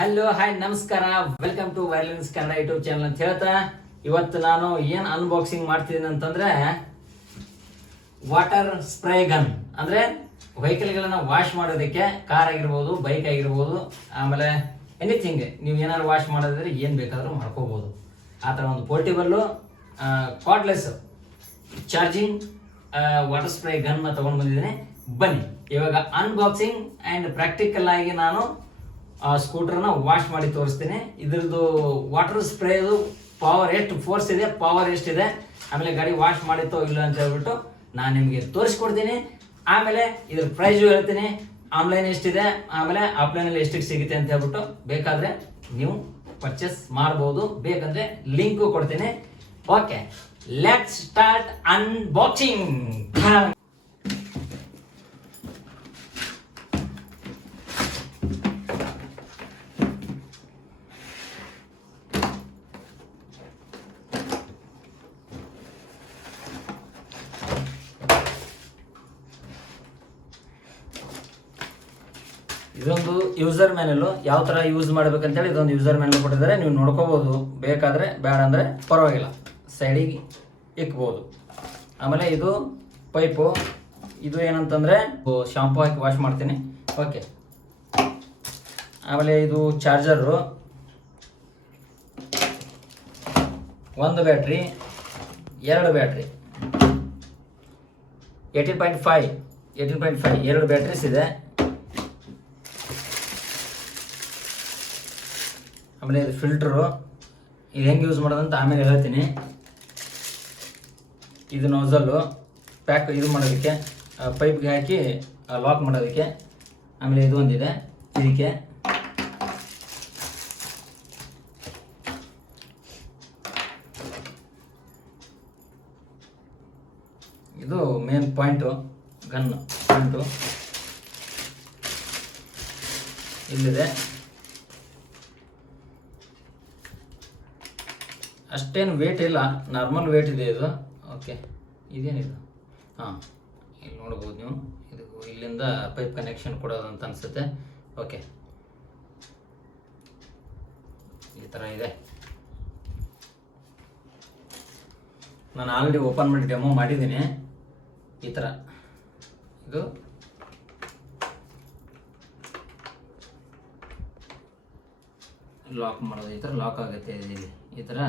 Hello hi ನಮಸ್ಕಾರ, welcome to ವೈರ್ಲೆನ್ಸ್ Kannada YouTube channel ಅಂತ ಹೇಳ್ತಾ ಇವತ್ತು ನಾನು ಏನು ಅನ್ಬಾಕ್ಸಿಂಗ್ ಮಾಡ್ತಿದ್ದೀನಿ ಅಂತಂದ್ರೆ ವಾಟರ್ ಸ್ಪ್ರೇ ಗನ್. ಅಂದ್ರೆ ವೆಹಿಕಲ್ಗಳನ್ನ ವಾಶ್ ಮಾಡೋದಕ್ಕೆ, ಕಾರ್ ಆಗಿರ್ಬೋದು, ಬೈಕ್ ಆಗಿರ್ಬೋದು, ಆಮೇಲೆ ಎನಿಥಿಂಗ್ ನೀವು ಏನಾದ್ರು ವಾಶ್ ಮಾಡೋದಿದ್ರೆ ಏನು ಬೇಕಾದರೂ ಮಾಡ್ಕೋಬಹುದು. ಆ ಥರ ಒಂದು ಪೋರ್ಟೇಬಲ್ಲು ಕಾರ್ಡ್ಲೆಸ್ ಚಾರ್ಜಿಂಗ್ ವಾಟರ್ ಸ್ಪ್ರೇ ಗನ್ನ ತಗೊಂಡು ಬಂದಿದ್ದೀನಿ. ಬನ್ನಿ ಇವಾಗ ಅನ್ಬಾಕ್ಸಿಂಗ್ ಆ್ಯಂಡ್ ಪ್ರಾಕ್ಟಿಕಲ್ ಆಗಿ ನಾನು ಸ್ಕೂಟರ್ನ ವಾಶ್ ಮಾಡಿ ತೋರಿಸ್ತೀನಿ. ಇದ್ರದ್ದು ವಾಟರ್ ಸ್ಪ್ರೇದು ಪವರ್ ಎಷ್ಟು ಫೋರ್ಸ್ ಇದೆ, ಪವರ್ ಎಷ್ಟಿದೆ, ಆಮೇಲೆ ಗಾಡಿ ವಾಶ್ ಮಾಡಿತ್ತೋ ಇಲ್ಲ ಅಂತ ಹೇಳ್ಬಿಟ್ಟು ನಾನು ನಿಮಗೆ ತೋರಿಸ್ಕೊಡ್ತೀನಿ. ಆಮೇಲೆ ಇದ್ರ ಪ್ರೈಸು ಹೇಳ್ತೀನಿ, ಆನ್ಲೈನ್ ಎಷ್ಟಿದೆ, ಆಮೇಲೆ ಆಫ್ಲೈನಲ್ಲಿ ಎಷ್ಟಿಗೆ ಸಿಗುತ್ತೆ ಅಂತ ಹೇಳ್ಬಿಟ್ಟು ಬೇಕಾದರೆ ನೀವು ಪರ್ಚೇಸ್ ಮಾಡ್ಬೋದು, ಬೇಕಂದ್ರೆ ಲಿಂಕು ಕೊಡ್ತೀನಿ. Okay, let's start unboxing. ಇದೊಂದು ಯೂಸರ್ ಮ್ಯಾನುವಲ್, ಯಾವ ಥರ ಯೂಸ್ ಮಾಡ್ಬೇಕಂತೇಳಿ ಇದೊಂದು ಯೂಸರ್ ಮ್ಯಾನುವಲ್ ಕೊಟ್ಟಿದ್ದಾರೆ. ನೀವು ನೋಡ್ಕೋಬೋದು, ಬೇಕಾದರೆ ಬೇಡ ಅಂದರೆ ಪರವಾಗಿಲ್ಲ, ಸೈಡಿಗೆ ಇಕ್ಬೋದು. ಆಮೇಲೆ ಇದು ಪೈಪು, ಇದು ಏನಂತಂದರೆ ಶಾಂಪು ಹಾಕಿ ವಾಶ್ ಮಾಡ್ತೀನಿ. ಓಕೆ, ಆಮೇಲೆ ಇದು ಚಾರ್ಜರು, ಒಂದು ಬ್ಯಾಟ್ರಿ, ಎರಡು ಬ್ಯಾಟ್ರಿ, 18.5 ಎರಡು ಬ್ಯಾಟ್ರೀಸ್ ಇದೆ. ಆಮೇಲೆ ಇದು ಫಿಲ್ಟ್ರು, ಇದು ಹೆಂಗೆ ಯೂಸ್ ಮಾಡೋದಂತ ಆಮೇಲೆ ಹೇಳ್ತೀನಿ. ಇದು ನೋಸಲ್ಲು, ಪ್ಯಾಕ್ ಇದು ಮಾಡೋದಕ್ಕೆ, ಪೈಪ್ಗೆ ಹಾಕಿ ಲಾಕ್ ಮಾಡೋದಕ್ಕೆ. ಆಮೇಲೆ ಇದು ಒಂದಿದೆ ಇದಕ್ಕೆ. ಇದು ಮೇನ್ ಪಾಯಿಂಟು, ಗನ್ ಪಾಯಿಂಟು ಇಲ್ಲಿದೆ. ಅಷ್ಟೇನು ವೇಟ್ ಇಲ್ಲ, ನಾರ್ಮಲ್ ವೇಟ್ ಇದೆ ಇದು. ಓಕೆ, ಇದೇನಿದು? ಹಾಂ, ಇಲ್ಲಿ ನೋಡ್ಬೋದು ನೀವು, ಇದು ಇಲ್ಲಿಂದ ಪೈಪ್ ಕನೆಕ್ಷನ್ ಕೊಡೋದು ಅಂತ ಅನಿಸುತ್ತೆ. ಓಕೆ, ಈ ಥರ ಇದೆ. ನಾನು ಆಲ್ರೆಡಿ ಓಪನ್ ಮಾಡಿ ಡೆಮೋ ಮಾಡಿದ್ದೀನಿ. ಈ ಥರ ಇದು ಲಾಕ್ ಮಾಡೋದು, ಈ ಥರ ಲಾಕ್ ಆಗುತ್ತೆ. ಈ ಥರ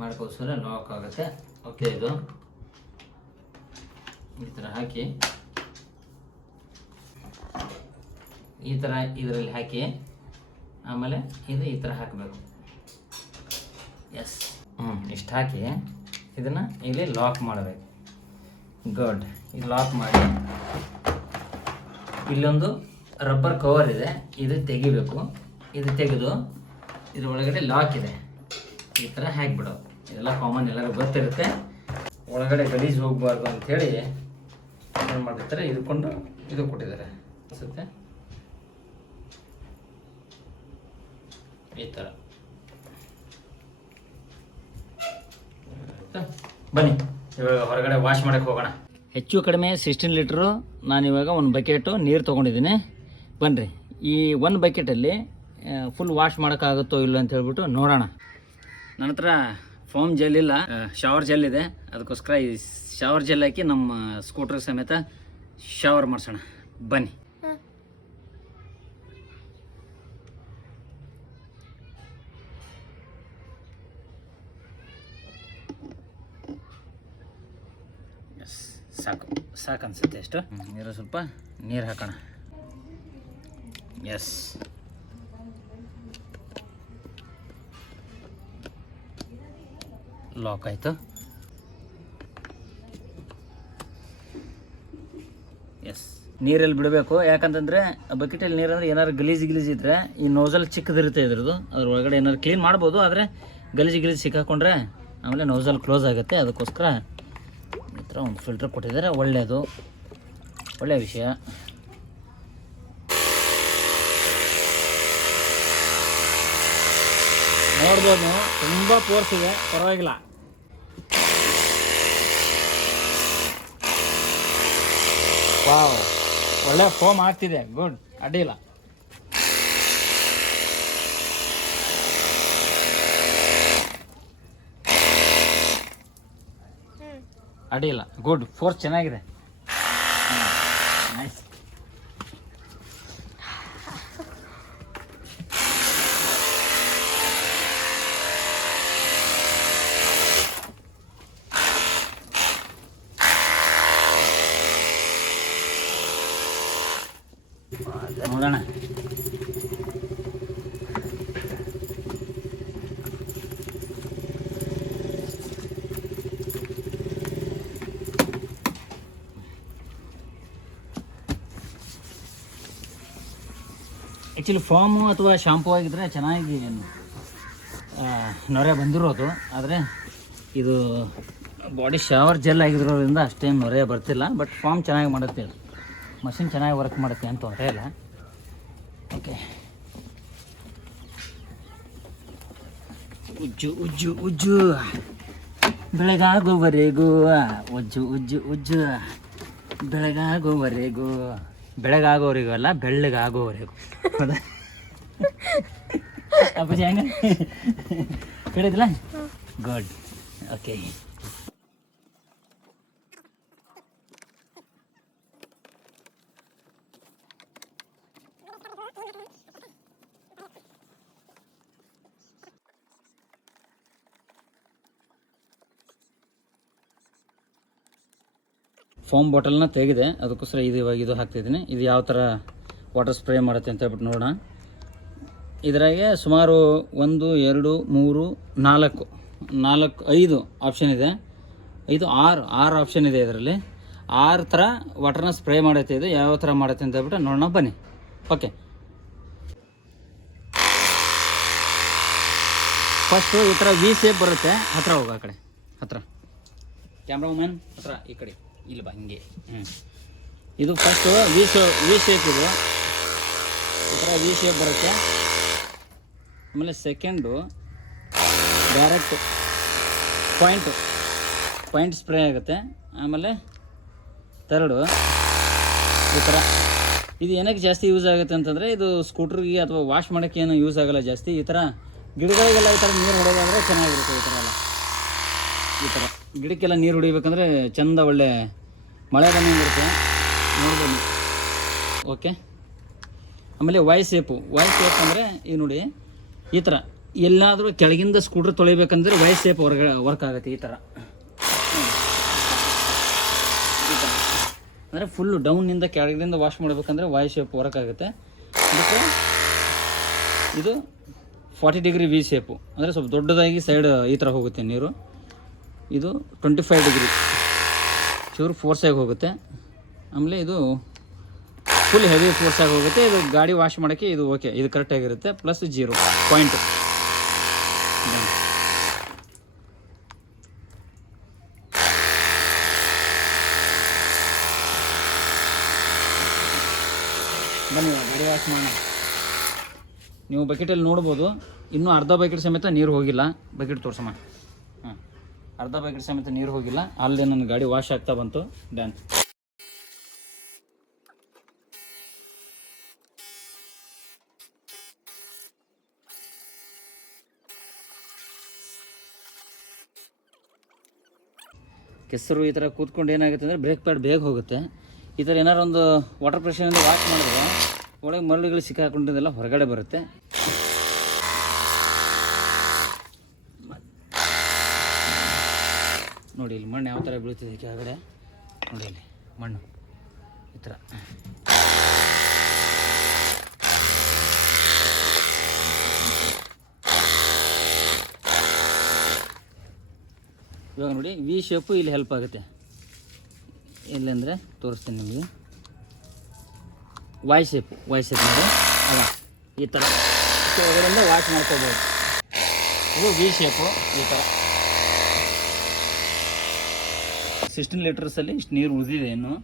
ಮಾಡ್ಕೋಸ್ಕರ ಲಾಕ್ ಆಗುತ್ತೆ. ಓಕೆ, ಇದು ಈ ಥರ ಹಾಕಿ, ಈ ಥರ ಇದರಲ್ಲಿ ಹಾಕಿ, ಆಮೇಲೆ ಇದು ಈ ಥರ ಹಾಕಬೇಕು. ಎಸ್, ಇಷ್ಟು ಹಾಕಿ ಇದನ್ನು ಇಲ್ಲಿ ಲಾಕ್ ಮಾಡಬೇಕು. ಗುಡ್, ಇದು ಲಾಕ್ ಮಾಡಿ, ಇಲ್ಲೊಂದು ರಬ್ಬರ್ ಕವರ್ ಇದೆ, ಇದು ತೆಗಿಬೇಕು. ಇದು ತೆಗೆದು ಇದ್ರ ಒಳಗಡೆ ಲಾಕ್ ಇದೆ, ಈ ಥರ ಹಾಕಿಬಿಡೋದು. ಇದೆಲ್ಲ ಕಾಮನ್, ಎಲ್ಲರಿಗೂ ಗೊತ್ತಿರುತ್ತೆ. ಒಳಗಡೆ ಗಲೀಜು ಹೋಗಬಾರ್ದು ಅಂಥೇಳಿ ಏನು ಮಾಡಿರ್ತಾರೆ, ಇದಕ್ಕೊಂಡು ಇದು ಕೊಟ್ಟಿದ್ದಾರೆ ಅನಿಸುತ್ತೆ. ಈ ಥರ ಬನ್ನಿ ಇವಾಗ ಹೊರಗಡೆ ವಾಶ್ ಮಾಡೋಕ್ಕೆ ಹೋಗೋಣ. ಹೆಚ್ಚು ಕಡಿಮೆ 16 ಲೀಟ್ರು ನಾನಿವಾಗ ಒಂದು ಬಕೆಟು ನೀರು ತೊಗೊಂಡಿದ್ದೀನಿ. ಬನ್ನಿರಿ, ಈ ಒಂದು ಬಕೆಟಲ್ಲಿ ಫುಲ್ ವಾಶ್ ಮಾಡೋಕ್ಕಾಗುತ್ತೋ ಇಲ್ಲ ಅಂತ ಹೇಳ್ಬಿಟ್ಟು ನೋಡೋಣ. ನನ್ನ ಹತ್ರ ಫೋಮ್ ಜೆಲ್ ಇಲ್ಲ, ಶವರ್ ಜೆಲ್ ಇದೆ. ಅದಕ್ಕೋಸ್ಕರ ಈ ಶವರ್ ಜೆಲ್ ಹಾಕಿ ನಮ್ಮ ಸ್ಕೂಟರ್ ಸಮೇತ ಶವರ್ ಮಾಡಿಸೋಣ. ಬನ್ನಿ. ಎಸ್, ಸಾಕು ಅನಿಸುತ್ತೆ ಅಷ್ಟು. ನೀರು ಸ್ವಲ್ಪ ನೀರು ಹಾಕೋಣ. ಎಸ್, ಲಾಕ್ ಆಯಿತು. ಎಸ್, ನೀರಲ್ಲಿ ಬಿಡಬೇಕು. ಯಾಕಂತಂದರೆ ಬಕೆಟಲ್ಲಿ ನೀರಂದರೆ ಏನಾದ್ರು ಗಲೀಜು ಇದ್ದರೆ ಈ ನೋಸಲ್ ಚಿಕ್ಕದಿರುತ್ತೆ ಇದ್ರದ್ದು, ಅದ್ರ ಒಳಗಡೆ ಏನಾದ್ರು ಕ್ಲೀನ್ ಮಾಡ್ಬೋದು. ಆದರೆ ಗಲೀಜು ಸಿಕ್ಕಾಕೊಂಡ್ರೆ ಆಮೇಲೆ ನೋಸಲ್ ಕ್ಲೋಸ್ ಆಗುತ್ತೆ. ಅದಕ್ಕೋಸ್ಕರ ಈ ಥರ ಒಂದು ಫಿಲ್ಟರ್ ಕೊಟ್ಟಿದ್ದಾರೆ, ಒಳ್ಳೆಯದು, ಒಳ್ಳೆಯ ವಿಷಯ. ನೋಡ್ಬೋದು, ತುಂಬ ಫೋರ್ಸ್ ಇದೆ, ಪರವಾಗಿಲ್ಲ. ವಾವ್, ಒಳ್ಳೆ ಫೋಮ್ ಆಗ್ತಿದೆ. ಗುಡ್, ಅಡ್ಡಿಲ್ಲ. ಅಡ್ಡಿಲ್ಲ, ಗುಡ್, ಫೋರ್ಸ್ ಚೆನ್ನಾಗಿದೆ. ನೈಸ್. ನೋಡೋಣ. ಆ್ಯಕ್ಚುಲಿ ಫಾರ್ಮು ಅಥವಾ ಶಾಂಪೂ ಆಗಿದ್ದರೆ ಚೆನ್ನಾಗಿ ನೊರೆ ಬಂದಿರೋದು. ಆದರೆ ಇದು ಬಾಡಿ ಶವರ್ ಜೆಲ್ ಆಗಿರೋದ್ರಿಂದ ಅಷ್ಟೇನು ನೊರೆ ಬರ್ತಿಲ್ಲ. ಬಟ್ ಫಾರ್ಮ್ ಚೆನ್ನಾಗಿ ಮಾಡುತ್ತೆ, ಮಷಿನ್ ಚೆನ್ನಾಗಿ ವರ್ಕ್ ಮಾಡುತ್ತೆ ಅಂತ ತೊಂದರೆ ಇಲ್ಲ. ಓಕೆ, ಉಜ್ಜು ಉಜ್ಜು ಉಜ್ಜು ಬೆಳಗಾಗುವವರೆಗೂ, ಉಜ್ಜು ಉಜ್ಜು ಉಜ್ಜು ಬೆಳಗಾಗುವವರೆಗೂ. ಬೆಳಗಾಗೋವರೆಗೂ ಅಲ್ಲ, ಬೆಳ್ಳಗಾಗೋವರೆಗೂ. ಹೌದಾ ಅಪ್ಪಾಜಿ? ಹೆಂಗ ಕೇಳಿದಿಲ್ಲ? ಗುಡ್. ಓಕೆ, ಫಾರ್ಮ್ ಬಾಟಲ್ನ ತೆಗೆದೆ, ಅದಕ್ಕೋಸ್ಕರ ಇವಾಗ ಇದು ಹಾಕ್ತಿದ್ದೀನಿ. ಇದು ಯಾವ ಥರ ವಾಟರ್ ಸ್ಪ್ರೇ ಮಾಡುತ್ತೆ ಅಂತ ಹೇಳ್ಬಿಟ್ಟು ನೋಡೋಣ. ಇದರಾಗೆ ಸುಮಾರು 1 2 3 4 5 ಆಪ್ಷನ್ ಇದೆ. 6 ಆಪ್ಷನ್ ಇದೆ. ಇದರಲ್ಲಿ 6 ಥರ ವಾಟರ್ನ ಸ್ಪ್ರೇ ಮಾಡುತ್ತೆ. ಇದು ಯಾವ ಥರ ಮಾಡುತ್ತೆ ಅಂತ ಹೇಳ್ಬಿಟ್ಟು ನೋಡೋಣ ಬನ್ನಿ. ಓಕೆ, ಫಸ್ಟು ಈ ಥರ ವಿ ಶೇಪ್ ಬರುತ್ತೆ. ಹತ್ರ ಹೋಗ, ಆ ಕಡೆ ಹತ್ರ, ಕ್ಯಾಮ್ರಾ ವುಮನ್ ಹತ್ರ, ಈ ಕಡೆ ಇಲ್ಲಿ ಬಾ, ಹಿಂಗೆ. ಇದು ಫಸ್ಟು ವಿ ಶೇಪ್. ಇದು ಈ ಥರ ವಿ ಶೇಪ್ ಬರುತ್ತೆ. ಆಮೇಲೆ ಸೆಕೆಂಡು ಡೈರೆಕ್ಟ್ ಪಾಯಿಂಟ್ ಸ್ಪ್ರೇ ಆಗುತ್ತೆ. ಆಮೇಲೆ ಥರ್ಡು ಈ ಥರ. ಇದು ಏನಕ್ಕೆ ಜಾಸ್ತಿ ಯೂಸ್ ಆಗುತ್ತೆ ಅಂತಂದರೆ, ಇದು ಸ್ಕೂಟ್ರಿಗೆ ಅಥವಾ ವಾಶ್ ಮಾಡೋಕ್ಕೆ ಏನು ಯೂಸ್ ಆಗೋಲ್ಲ ಜಾಸ್ತಿ. ಈ ಥರ ಗಿಡಗಳಿಗೆಲ್ಲ ಈ ಥರ ನೀರು ಹೊಡೆಯೋದಾದರೆ ಚೆನ್ನಾಗಿರುತ್ತೆ. ಈ ಥರ ಎಲ್ಲ ಈ ಥರ ಗಿಡಕ್ಕೆಲ್ಲ ನೀರು ಹೊಡಿಬೇಕಂದ್ರೆ ಚೆಂದ ಒಳ್ಳೆ ಮಳೆ ಬಂದಿರುತ್ತೆ, ನೋಡ್ಬೋದು. ಓಕೆ, ಆಮೇಲೆ ವಾಯ್ಸ್ ಶೇಪ್ ಅಂದರೆ ಈಗ ನೋಡಿ, ಈ ಥರ ಎಲ್ಲಾದರೂ ಕೆಳಗಿಂದ ಸ್ಕೂಟ್ರ್ ತೊಳಿಬೇಕಂದ್ರೆ ವಾಯ್ಸ್ ಶೇಪ್ ವರ್ಕ್ ಆಗುತ್ತೆ. ಈ ಥರ ಅಂದರೆ ಫುಲ್ಲು ಡೌನಿಂದ ಕೆಳಗಿಂದ ವಾಶ್ ಮಾಡಬೇಕಂದ್ರೆ ವಾಯ್ಸ್ ಶೇಪ್ ವರ್ಕ್ ಆಗುತ್ತೆ. ಅದಕ್ಕೆ ಇದು 40 ಡಿಗ್ರಿ ವಿ ಶೇಪು, ಅಂದರೆ ಸ್ವಲ್ಪ ದೊಡ್ಡದಾಗಿ ಸೈಡ್ ಈ ಥರ ಹೋಗುತ್ತೆ ನೀರು. ಇದು 25 ಡಿಗ್ರಿ, ಚೂರು ಫೋರ್ಸಾಗಿ ಹೋಗುತ್ತೆ. ಆಮೇಲೆ ಇದು ಫುಲ್ ಹೆವಿ ಫೋರ್ಸಾಗಿ ಹೋಗುತ್ತೆ. ಇದು ಗಾಡಿ ವಾಶ್ ಮಾಡೋಕ್ಕೆ ಇದು ಓಕೆ, ಇದು ಕರೆಕ್ಟಾಗಿರುತ್ತೆ. Plus 0 point. ಬನ್ನಿ ಗಾಡಿ ವಾಶ್ ಮಾಡೋಣ. ನೀವು ಬಕೆಟಲ್ಲಿ ನೋಡ್ಬೋದು, ಇನ್ನೂ ಅರ್ಧ ಬಕೆಟ್ ಸಮೇತ ನೀರು ಹೋಗಿಲ್ಲ. ಬಕೆಟ್ ತೋರ್ಸಮ್ಮ. ಹಾಂ, ಅರ್ಧ ಬಕೆಟ್ ಸಮೇತ ನೀರು ಹೋಗಿಲ್ಲ. ಅಲ್ಲೇ ನನ್ನ ಗಾಡಿ ವಾಶ್ ಆಗ್ತಾ ಬಂತು. ಡನ್. ಕೆಸರು ಈ ಥರ ಕೂತ್ಕೊಂಡು ಏನಾಗುತ್ತೆ ಅಂದರೆ ಬ್ರೇಕ್ ಪ್ಯಾಡ್ ಬೇಗ ಹೋಗುತ್ತೆ. ಈ ಥರ ಏನಾರು ಒಂದು ವಾಟರ್ ಪ್ರೆಷರಿಂದ ವಾಶ್ ಮಾಡಿದ್ರೆ ಒಳಗೆ ಮರಳುಗಳು ಸಿಕ್ಕಾಕೊಂಡಿದ್ದೆಲ್ಲ ಹೊರಗಡೆ ಬರುತ್ತೆ. ನೋಡಿ ಇಲ್ಲಿ ಮಣ್ಣು ಯಾವ ಥರ ಬೀಳ್ತಿದೆ ಕೆಳಗಡೆ, ನೋಡಿ ಇಲ್ಲಿ ಮಣ್ಣು ಈ ಥರ. ಇವಾಗ ನೋಡಿ ವಿ ಶೇಪು ಇಲ್ಲಿ ಹೆಲ್ಪ್ ಆಗುತ್ತೆ. ಎಲ್ಲಂದರೆ ತೋರಿಸ್ತೀನಿ ನಿಮಗೆ. ವಾಯ್ ಶೇಪ್ ನೋಡಿ, ಅಲ್ಲ ಈ ಥರ ಕೆಳಗಡೆಯಿಂದ ವಾಶ್ ಮಾಡ್ಕೋಬೋದು. ಇದು ವಿ ಶೇಪು ಈ ಥರ. 16 ಲೀಟರ್ಸಲ್ಲಿ ಇಷ್ಟು ನೀರು ಉಳಿದಿದೆ ಇನ್ನು.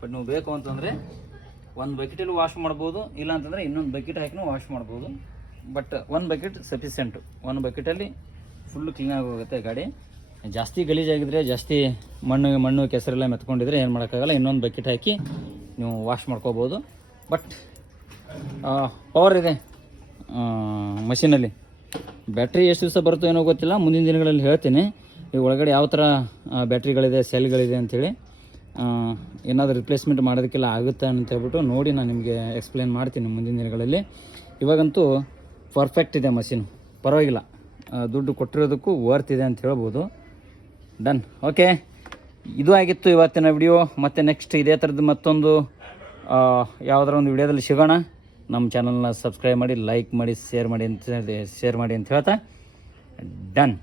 ಬಟ್ ನೀವು ಬೇಕು ಅಂತಂದರೆ ಒಂದು ಬಕೆಟಲ್ಲಿ ವಾಶ್ ಮಾಡ್ಬೋದು, ಇಲ್ಲ ಅಂತಂದರೆ ಇನ್ನೊಂದು ಬಕೆಟ್ ಹಾಕಿನೂ ವಾಶ್ ಮಾಡ್ಬೋದು. But 1 bucket sufficient. 1 ಬಕೆಟಲ್ಲಿ ಫುಲ್ಲು ಕ್ಲೀನಾಗಿ ಹೋಗುತ್ತೆ ಗಾಡಿ. ಜಾಸ್ತಿ ಗಲೀಜಾಗಿದ್ದರೆ, ಜಾಸ್ತಿ ಮಣ್ಣು ಕೆಸರೆಲ್ಲ ಮೆತ್ಕೊಂಡಿದ್ರೆ ಏನು ಮಾಡೋಕ್ಕಾಗಲ್ಲ. ಇನ್ನೊಂದು ಬಕೆಟ್ ಹಾಕಿ ನೀವು ವಾಶ್ ಮಾಡ್ಕೋಬೋದು. ಬಟ್ ಪವರ್ ಇದೆ ಮಷೀನಲ್ಲಿ. ಬ್ಯಾಟ್ರಿ ಎಷ್ಟು ದಿವಸ ಬರುತ್ತೋ ಏನೋ ಗೊತ್ತಿಲ್ಲ, ಮುಂದಿನ ದಿನಗಳಲ್ಲಿ ಹೇಳ್ತೀನಿ. ಈ ಒಳಗಡೆ ಯಾವ ಥರ ಬ್ಯಾಟ್ರಿಗಳಿದೆ ಸೆಲ್ಗಳಿದೆ ಅಂಥೇಳಿ ಏನಾದರೂ ರಿಪ್ಲೇಸ್ಮೆಂಟ್ ಮಾಡೋದಕ್ಕೆಲ್ಲ ಆಗುತ್ತೆ ಅಂತ ಹೇಳ್ಬಿಟ್ಟು ನೋಡಿ ನಾನು ನಿಮಗೆ ಎಕ್ಸ್ಪ್ಲೇನ್ ಮಾಡ್ತೀನಿ ಮುಂದಿನ ದಿನಗಳಲ್ಲಿ. ಇವಾಗಂತೂ ಪರ್ಫೆಕ್ಟ್ ಇದೆ ಮಷೀನು, ಪರವಾಗಿಲ್ಲ, ದುಡ್ಡು ಕೊಟ್ಟಿರೋದಕ್ಕೂ ವರ್ತ್ ಇದೆ ಅಂತ ಹೇಳ್ಬೋದು. ಡನ್. ಓಕೆ, ಇದು ಆಗಿತ್ತು ಇವತ್ತಿನ ವಿಡಿಯೋ. ಮತ್ತು ನೆಕ್ಸ್ಟ್ ಇದೇ ಥರದ್ದು ಮತ್ತೊಂದು ಯಾವುದರ ಒಂದು ವಿಡಿಯೋದಲ್ಲಿ ಸಿಗೋಣ. ನಮ್ಮ ಚಾನಲ್ನ ಸಬ್ಸ್ಕ್ರೈಬ್ ಮಾಡಿ, ಲೈಕ್ ಮಾಡಿ, ಶೇರ್ ಮಾಡಿ ಅಂತ ಹೇಳ್ತಾ ಡನ್.